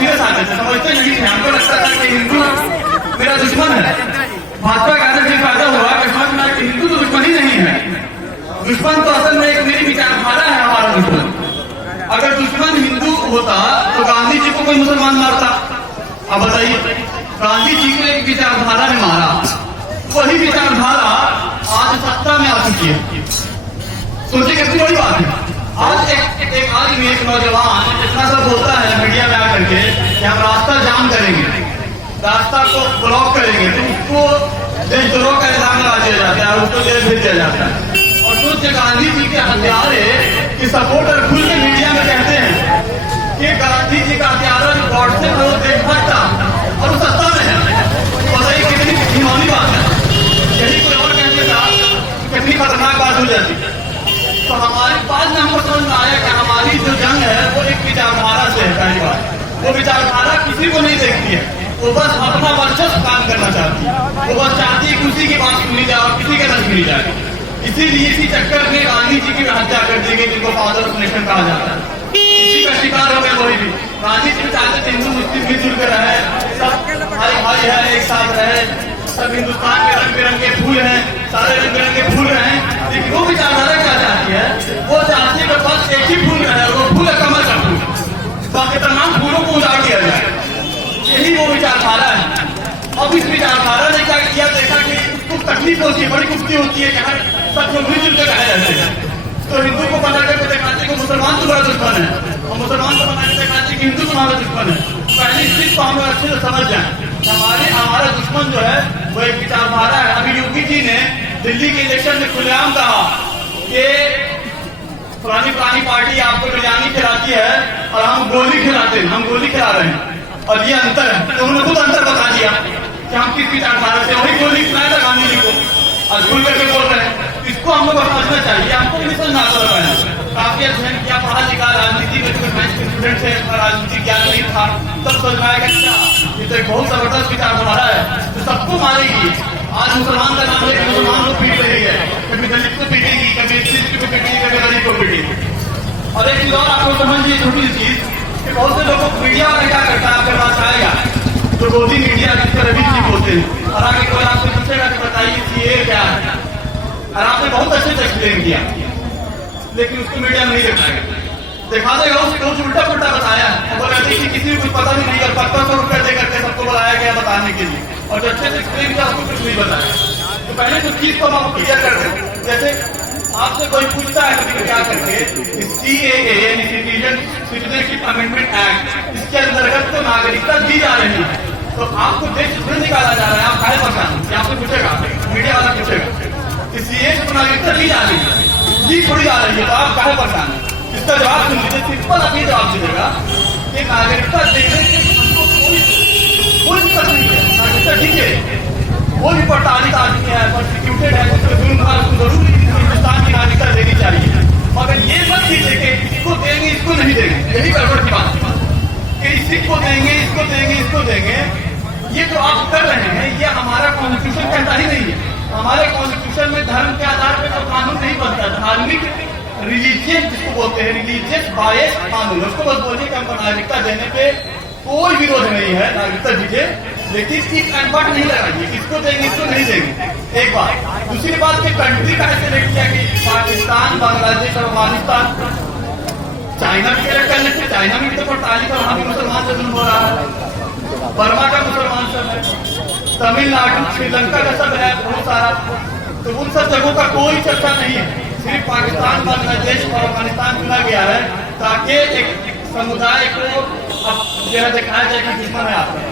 Serious आते थे, समझते नहीं थे। हमको लगता था कि हिंदू मेरा दुश्मन है। भाजपा का आने से फायदा हुआ कि समझ में कि हिंदू तो दुश्मन ही नहीं है। दुश्मन तो असल में एक मेरी विचारधारा है हमारा दुश्मन। अगर दुश्मन हिंदू होता तो गांधी जी को कोई मुसलमान मारता? अब बताइए, गांधी जी को एक विचारधारा ने मारा, वही विचारधारा आज सत्ता में आ चुकी है। सोचिए कितनी बड़ी बात है। आज एक आदमी, एक नौजवान इतना सब बोलता है मीडिया में आकर के कि हम रास्ता जाम करेंगे, रास्ता को ब्लॉक करेंगे, तो उसको देशद्रोह का इल्जाम लगा दिया जाता है, उसको जेल भेज दिया जाता है। और सोचिए गांधी जी के हत्यारे की सपोर्टर खुल के मीडिया में कहते हैं कि गांधी जी का हत्यारा जो गॉडसे है वो देशभक्त था और सत्ता में है। बताइए कितनी घिनौनी बात है। यही कोई और कहते था कितनी खतरनाक बात हो जाती। तो हमारे पास में हमको समझ में आया कि हमारी जो जंग है वो एक विचारधारा से है। पहली बात, वो विचारधारा किसी को नहीं देखती है, वो बस अपना वर्चस्व काम करना चाहती है। वो बस चाहती है कि उसी की बात सुनी जाए और किसी के न सुनी जाए। इसीलिए इसी चक्कर में गांधी जी की हत्या कर दी गई, जिनको फादर ऑफ नेशन कहा जाता है। इसी का शिकार हो गए वही भी। गांधी जी चाहते थे हिंदू मुस्लिम मिलजुल कर रहे, सब भाई भाई है, एक साथ रहे, सब हिंदुस्तान के रंग बिरंगे फूल हैं, सारे रंग बिरंगे फूल रहे हैं। लेकिन वो विचारधारा क्या चाहती है? वो चाहती है कि बस एक ही फूल रहे, वो फूल है कमल का फूल, बाकी तमाम फूलों को उजाड़ दिया जाए। यही वो विचारधारा है। अब इस विचारधारा ने क्या किया, देखा कि कुछ तकलीफ होती है, बड़ी कुश्ती होती है, सब लोग मिलजुल कर रहे रहते हैं। तो हिंदू को बना करके दिखाते कि मुसलमान तुम्हारा दुश्मन है, और मुसलमान को बना के दिखाते कि हिंदू तुम्हारा दुश्मन है। पहले इस चीज को हम लोग अच्छे से समझ जाए। हमारा दुश्मन जो है वो एक विचारधारा है। अभी योगी जी ने दिल्ली के इलेक्शन में खुलेआम कहा कि पुरानी पार्टी आपको बिरयानी खिलाती है और हम गोली खिलाते हैं, हम गोली खिला रहे हैं, और ये अंतर है। तो उन्होंने खुद अंतर बता दिया कि हम किस विचारधारा से, वही गोली खिलाया था गांधी जी को, और भूल करके बोल रहे हैं। इसको हम लोग को समझना चाहिए। हमको भी नहीं समझना आता है। काफी अध्ययन किया, पढ़ा लिखा, राजनीति में स्टूडेंट से राजनीति ज्ञान नहीं था, तब समझ में आएगा क्या ये तो एक बहुत जबरदस्त विचारधारा है जो सबको मारेगी। आज मुसलमान का नाम लेकर मुसलमान को पीट रही है, कभी दलित को पीटेगी, कभी सिख को पीटेगी, कभी गरीब को पीटेगी। और एक चीज और आपको समझिए, छोटी सी चीज, कि बहुत से लोगों को मीडिया वाले क्या करता है, आपके पास आएगा जो गोदी मीडिया जिसका रवि जी बोलते हैं, और आगे कोई आपसे पूछेगा कि बताइए ये क्या है, और आपने बहुत अच्छे से एक्सप्लेन किया, लेकिन उसको मीडिया में नहीं दिखाएगा। दिखा देगा उसको कुछ उल्टा पुल्टा बताया, और कहते कि किसी को कुछ पता भी नहीं, और 1500 रुपये दे करके सबको बुलाया गया बताने के लिए, और जो अच्छे से एक्सप्लेन किया उसको कुछ नहीं बताया। तो पहले तो चीज को हम आपको क्लियर कर दें। जैसे आपसे कोई पूछता है कभी क्या करके, CAA यानी सिटीजनशिप अमेंडमेंट एक्ट, इसके अंतर्गत तो नागरिकता दी जा रही है, तो आपको देश से निकाला जा रहा है, आप काहे परेशान? आपसे पूछेगा, मीडिया वाला पूछेगा, इसलिए तो नागरिकता दी जा रही है, दी थोड़ी जा रही है, तो आप काहे परेशान है? इसका जवाब सुन लीजिए, सिंपल अभी जवाब दीजिएगा कि नागरिकता देने के कोई दिक्कत नहीं है। नागरिकता दीजिए, वो भी प्रताड़ित आदमी है, प्रोसिक्यूटेड है, उसको जरूरी हिंदुस्तान की नागरिकता देनी चाहिए। मगर ये मत कीजिए कि इसको देंगे इसको नहीं देंगे, यही गड़बड़ की बात है कि इसको देंगे इसको देंगे इसको देंगे। ये जो आप कर रहे हैं ये हमारा कॉन्स्टिट्यूशन कहता ही नहीं है। हमारे कॉन्स्टिट्यूशन में धर्म के आधार पर तो कानून नहीं बनता। धार्मिक रिलीजियस जिसको बोलते हैं, रिलीजियस बायस कानून, उसको बस बोलिए कि हमको नागरिकता देने पे कोई विरोध नहीं है, नागरिकता दीजिए, लेकिन एक अनपढ़ नहीं लगाइए, इसको देंगे इसको नहीं देंगे। एक बात। दूसरी बात कि कंट्री का सिलेक्ट किया कि पाकिस्तान, बांग्लादेश और अफगानिस्तान, चाइना भी सिलेक्ट कर लेते। चाइना में भी तो 48 और वहां भी मुसलमान से जुल्म हो रहा है, बर्मा का मुसलमान सब है, तमिलनाडु श्रीलंका का सब है बहुत सारा। तो उन सब जगहों का कोई चर्चा नहीं है, सिर्फ पाकिस्तान, बांग्लादेश और अफगानिस्तान चुना गया है ताकि एक समुदाय को अब यह दिखाया जाए कि दुश्मन है आपका।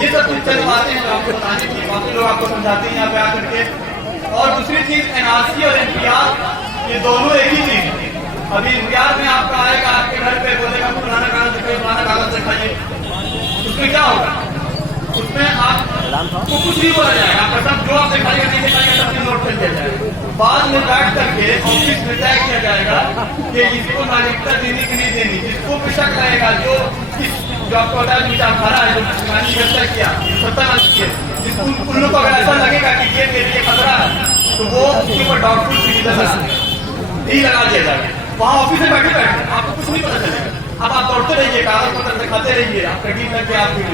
ये सब कुछ चंद बातें हैं आपको बताने की, बाकी लोग आपको समझाते हैं यहाँ पे आकर के। और दूसरी चीज NRC और NPR ये दोनों एक ही चीज है। अभी NPR में आपका आएगा, आपके घर पे बोलेगा पुराना कागज दिखाइए, पुराना कागज दिखाइए, उसमें क्या होगा? उसमें आपको कुछ नहीं बोला जाएगा, आपका सब जो आप दिखाइएगा नहीं दिखाइएगा सबकी नोट कर दिया जाएगा। बाद में बैठ करके ऑफिस में तय किया जाएगा कि इसको नागरिकता देनी कि नहीं देनी। जिसको भी शक रहेगा, जो आपको विचारधारा है, जो तय किया जिसको उन लोग को अगर ऐसा लगेगा कि ये मेरे लिए खतरा है, तो वो उसके ऊपर डाउटफुल नहीं लगा दिया जाएगा। वहाँ ऑफिस में बैठे आपको कुछ नहीं पता चलेगा। अब आप दौड़ते रहिए, कागज पत्र दिखाते रहिए, आप कहीं लग गया आपके,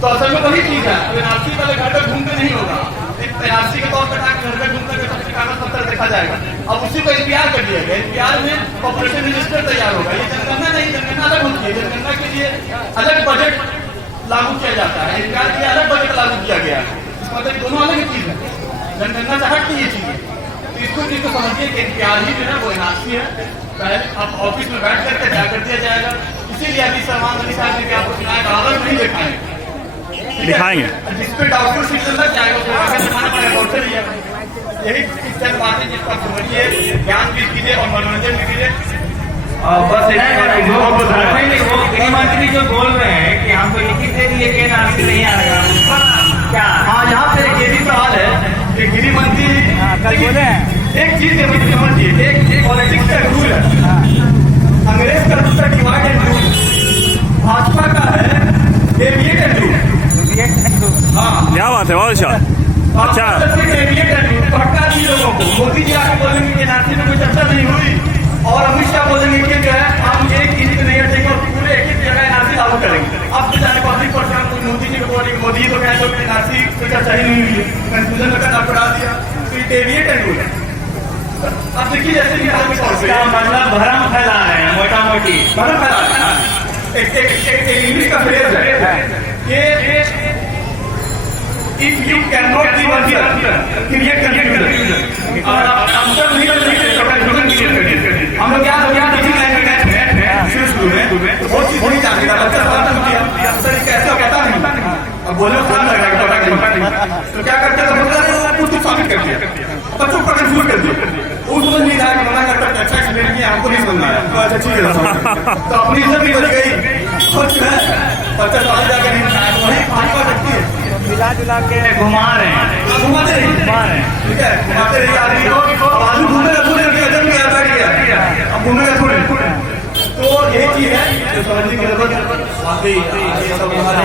तो असल में वही चीज है। एनआरसी वाले घर पर घूमते नहीं होगा, एनआरसी के तौर पर घर पर घूम करके सबसे कागज पत्र देखा जाएगा। अब उसी को एनपीआर कर दिया गया, एनपीआर में पॉपुलेशन रजिस्टर तैयार होगा। ये जनगणना नहीं, जनगणना अलग होती है, जनगणना के लिए अलग बजट लागू किया जाता है, एनपीआर के लिए अलग बजट लागू किया गया है। मतलब दोनों अलग चीज है, जनगणना से हट के ये चीज है। तो इसको चीज को समझिए कि एनपीआर ही जो है वो एनआरसी है। पहले अब ऑफिस में बैठ करके तय कर दिया जाएगा। इसीलिए अभी सलमान अली साहब ने आपको सुनाया, कागज नहीं दिखाएंगे, दिखाएंगे जिसपे डॉक्टर सीजन लग जाएगा उसको आगे दिखाना पड़ेगा, डॉक्टर ही है। यही इस बातें जिसका समझिए, ज्ञान भी कीजिए और मनोरंजन भी कीजिए। बस वो गृह मंत्री जो बोल रहे हैं कि हमको लिखित दे दिए कि एनआरसी नहीं आएगा, क्या? हाँ, यहाँ पे एक ये भी सवाल है कि गृह मंत्री एक चीज समझिए, एक पॉलिटिक्स का रूल है, अंग्रेज का दूसरा डिवाइड एंड रूल, भाजपा का है डेविएट एंड रूल। हाँ, क्या बात है, बहुत अच्छा। अच्छा, भटका दी लोगों को। मोदी जी आके बोलेंगे कि एनआरसी में कोई चर्चा नहीं हुई, और अमित शाह बोलेंगे कि जो है हम एक चीज नहीं हटेंगे और पूरे एक ही जगह एनआरसी लागू करेंगे। अब तो जाने पब्लिक परेशान, मोदी जी को बोलेंगे, मोदी तो कहते हो एनआरसी कोई चर्चा ही नहीं हुई है, कंफ्यूजन में आपको डाल दिया। तो ये डेविएट एंड रूल है। अब देखिए जैसे मतलब भरम फैला रहे हैं, मोटा मोटी भरम फैला रहे हैं। एक इंग्लिश का फ्रेज है कि if you can not give answer create confusion, और आंसर नहीं तो कंफ्यूजन क्रिएट करिए। हम लोग क्या टीचिंग लाइन में शुरू में बहुत चीज नहीं जानते, बच्चा सवाल किया सर ये कैसा कहता नहीं, अब बोलो खराब लग रहा है पता नहीं, तो क्या करते हैं बच्चा ने कुछ साबित कर दिया, बच्चों को कंफ्यूज कर दिया। वो समझ नहीं रहा कि मना करता अच्छा एक्सप्लेन किया, हमको नहीं समझ आया, तो अच्छा ठीक है, तो अपनी इज्जत भी बच गई। सोच है बच्चा सवाल जाकर नहीं बनाया, वही पानी का रखती है, मिला जुला के घुमा रहे हैं, घुमाते रहिए, ठीक है, घुमाते रहिए आदमी को। अब आदमी घूमेगा थोड़े, अजब नहीं आता है, अब घूमेगा थोड़े। तो यही चीज है जो समझने की जरूरत है। वाकई ये सब हमारे